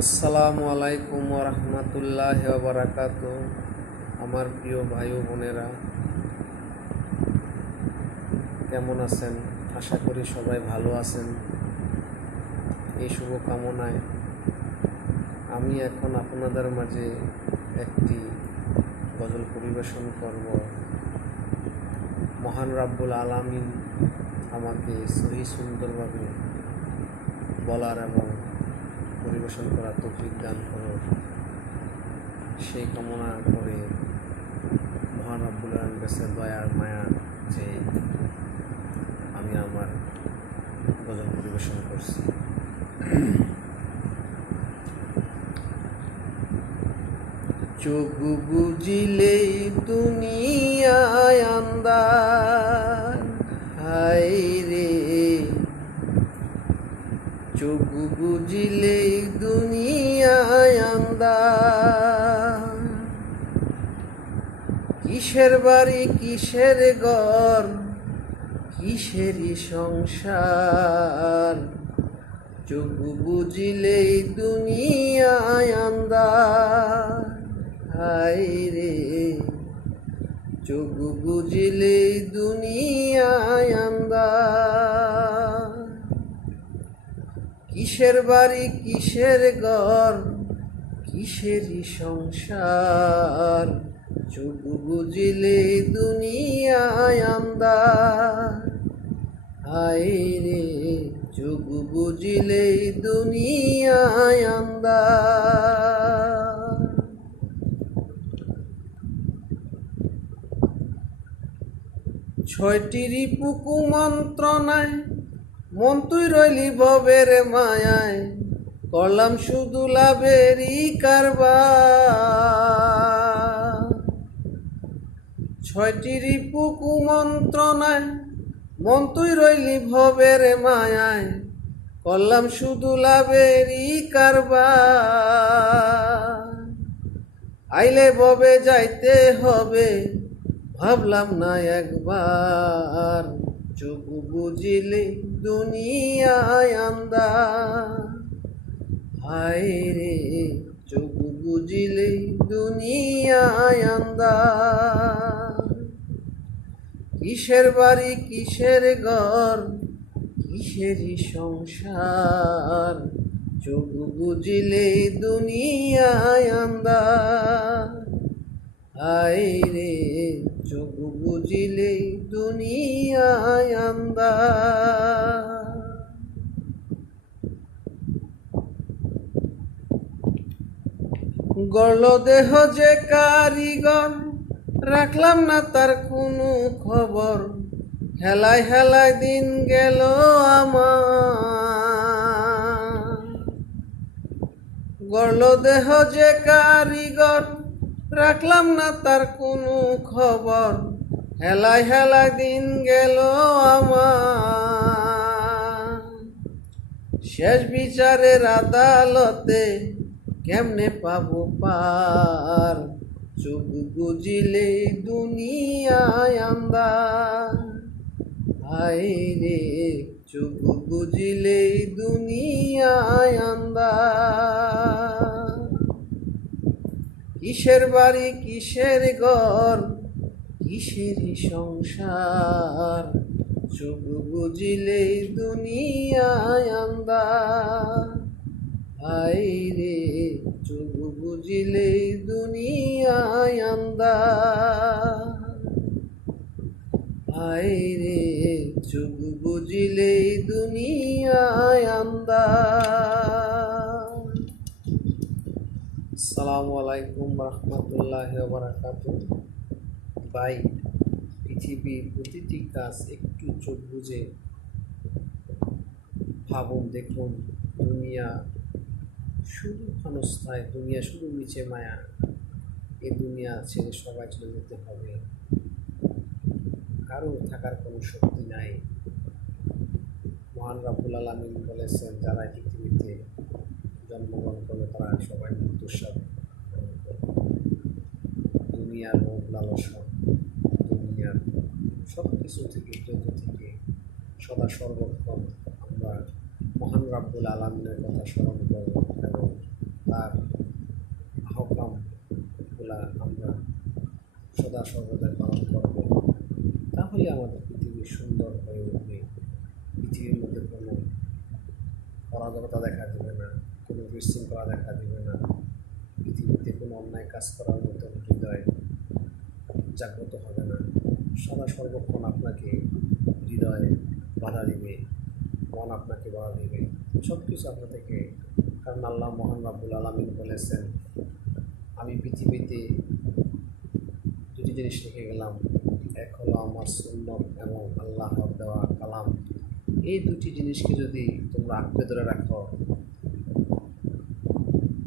আসসালামু আলাইকুম রহমতুল্লাহ বারাকাত। আমার প্রিয় ভাই ও বোনেরা, কেমন আছেন? আশা করি সবাই ভালো আছেন। এই শুভকামনায় আমি এখন আপনাদের মাঝে একটি গজল পরিবেশন করব। মহান রাব্বুল আলামিন আমাকে সহি সুন্দরভাবে বলার এবং পরিবেশন করার তৌফিক দান করো, সেই কামনা করে মহান রাব্বুল আলামিনের কাছে দয়ার মায়া যে আমি আমার গজল পরিবেশন করছি। চোখ বুঝিলেই দুনিয়ায় আন্দার, হায় রে চোখ বুঝিলেই দুনিয়ায় আন্দার। কিসের বাড়ি কিসের ঘর কিসেরই সংসার, চোখ বুঝিলেই দুনিয়ায় আন্দার, হায় রে চোখ বুঝিলেই দুনিয়ায় আন্দার। কিসের বাড়ি কিসের ঘর কিসেরই সংসার, চোখ বুঝিলেই দুনিয়ায় আন্দার, হায় রে চোখ বুঝিলেই দুনিয়ায় আন্দার। ছয়টি রিপু কুমন্ত্রণায় মন তুই রইলি ভবের মায়ায়, করলাম শুধু লাভেরই কারবার। ছয়টি রিপু কুমন্ত্রণায় মন তুই রইলি ভবের মায়ায়, করলাম শুধু লাভেরই কারবার। আইলে ভবে যাইতে হবে ভাবলাম না একবার, চোখ বুঝিলে দুনিয়ায় আন্দার, হায় রে চোখ বুঝিলে দুনিয়ায় আন্দার। কিসের বাড়ি কিসের ঘর কিসেরই সংসার, চোখ বুঝিলে দুনিয়ায় আন্দার, হায় রে চোখ বুঝিলে দুনিয়ায় আন্দার। গড়ল দেহ যে কারিগর, রাখলাম না তার কোনো খবর, হেলায় হেলায় দিন গেল আমার। গড়ল দেহ যে কারিগর, রাখলাম না তার কোনো খবর, হেলায় হেলায় দিন গেল আমার। শেষ বিচারের আদালতে কেমনে পাবো পার, চোখ বুঝিলে দুনিয়ায় আন্দার, হায় রে চোখ বুঝিলে দুনিয়ায় আন্দার। কিসের বাড়ি কিসের ঘর কিসেরই সংসার, চোখ বুঝিলে দুনিয়ায় আন্দার, হায় রে চোখ বুঝিলে দুনিয়ায় আন্দার, হায় রে চোখ বুঝিলে দুনিয়ায় আন্দার। আসসালামু আলাইকুম রহমতুল্লাহ বারাকাত। ভাই, পৃথিবীর প্রতিটি কাজ একটু চোখ বুঝে ভাবুন, দেখুন। দুনিয়া শুধু ক্ষণস্থায়ী, দুনিয়া শুধু নিচে মায়া। এই দুনিয়া ছেড়ে সবাই চলে যেতে হবে, কারো থাকার কোনো শক্তি নাই। মহান রাব্বুল আলামিন বলেছেন, যারা পৃথিবীতে জন্মগ্রহণ করবে তারা সবাই মৃত্যুর স্বাদ গ্রহণ করবে। দুনিয়ার লোভ লালসা, দুনিয়ার সব কিছু থেকে যত থেকে সদা সর্বক্ষণ আমরা মহান রাব্বুল আলামিনের কথা স্মরণ করব এবং সদা সর্বদাই পালন করব, তাহলে আমাদের পৃথিবী সুন্দর হয়ে উঠবে। পৃথিবীর মধ্যে কোনো অরাজকতা দেখা দেবে না, কোনো বিশৃঙ্খলা দেখা দেবে না, পৃথিবীতে কোনো অন্যায় কাজ করার মতো হৃদয় জাগ্রত হবে না। সদা সর্বক্ষণ আপনাকে হৃদয়ে বাধা দিবে, মন আপনাকে বাধা দিবে, সব কিছু আপনার থেকে। কারণ আল্লাহ মহান রাব্বুল আলামিন বলেছেন, আমি পৃথিবীতে দুটি জিনিস রেখে গেলাম, এক হলো আমার সুন্নত এবং আল্লাহর দেওয়া কালাম। এই দুটি জিনিসকে যদি তোমরা আঁকড়ে ধরে রাখো,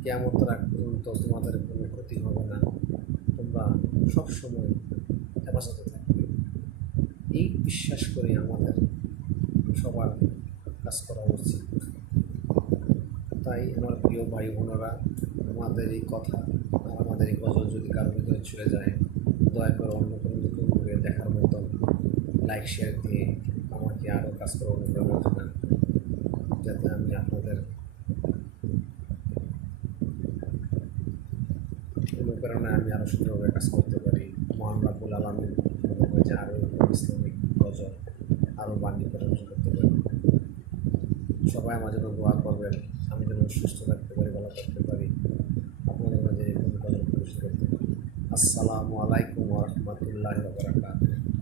কিয়ামতের আগ পর্যন্ত তোমাদের কোনো ক্ষতি হবে না, তোমরা সবসময় হেফাজতে থাকবে। এই বিশ্বাস করে আমাদের সবার কাজ করা উচিত। তাই আমার প্রিয় ভাই বোনেরা, আমাদের এই কথা আর আমাদের এই গজল যদি কারো ভিতরে ছুঁয়ে যায়, দয়া করে অন্য কোনো ভিডিওগুলো দেখার মতন লাইক শেয়ার দিয়ে আমাকে আরও কাজ করার অনুপ্রেরণা জানান, যাতে আমি আপনাদের অনুপ্রেরণায় আমি আরও সুন্দরভাবে কাজ করতে পারি। মহান রাব্বুল আলামিন যে আরও ইসলামিক গজল আরও বাণী প্রদর্শন করতে পারি। সবাই আমার জন্য দোয়া করবেন, আমি যেন সুস্থ থাকতে পারি, ভালো থাকতে পারি, আপনাদের মাঝে এরকম গজল প্রদর্শন করতে পারি। আসসালামু আলাইকুম ওয়া রাহমাতুল্লাহি ওয়া বারাকাতুহু।